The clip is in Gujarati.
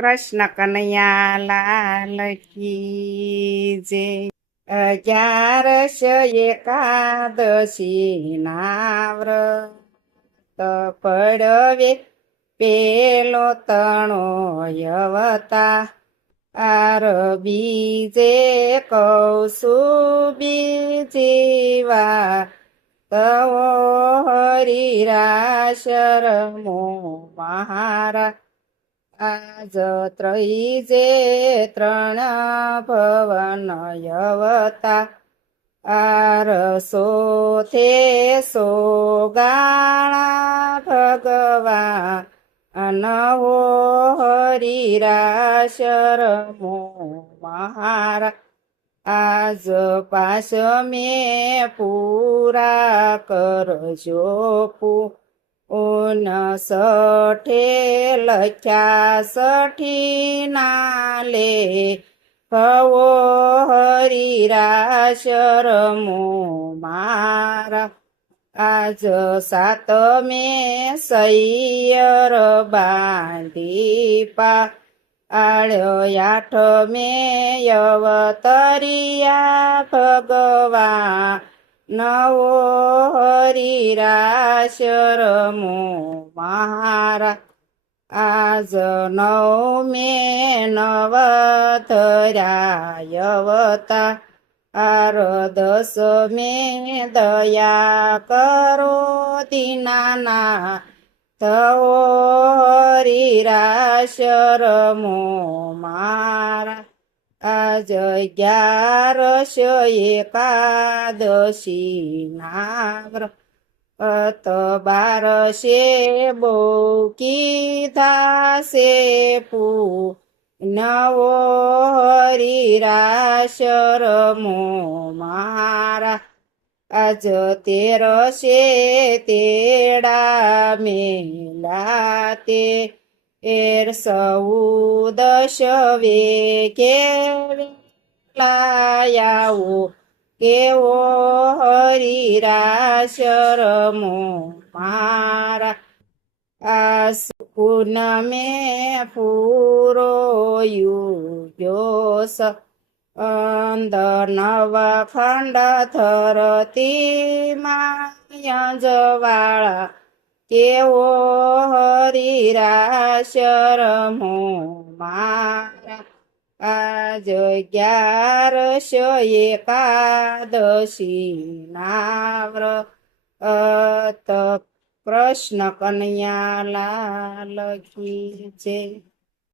કૃષ્ણ કનૈયા લાલ કી જય। 11 એકાદશી ના વ્રત પડવે પેલો તણો અવતાર બીજે કૌસુબી જીવા તવો હરિરાશરમો મહારા આજ ત્રૈજે ત્રણ ભવન અવતાર સોથે સોગાણા ભગવાન હો હરિરાશરમો મહારા આજ પાસ મેં પૂરા કરજો સઠે લખ્યા સઠી નાલે ભવો હરિરાશરમો મારા આજ સાતમે સૈયર બાંધી આળ્યો આઠમે અવતરિયા ભગવાન નવો હરિરાશરમો મહારા આજ નવમે નવધર્યા અવતાર દસમે દયા કરો દીનાના તવો હરિરાશરમો મારા આજ 11 એકાદશી ના વ્રત 12 બહુ કીધા છે નવો હરિરાશરમો મારા આજ 13 તેડા મેલા તે 14 વેગે લાયાવો કેવો હરિરાશરમો મારા આસ પૂનમે પૂરો યુગ્યોસ અંદર નવખંડ ધરતી માયજવાળા કેવો હરિરાશરમો મારા આજ 11 એકાદશી ના વ્રત કૃષ્ણ કનૈયા લાલ કી જય।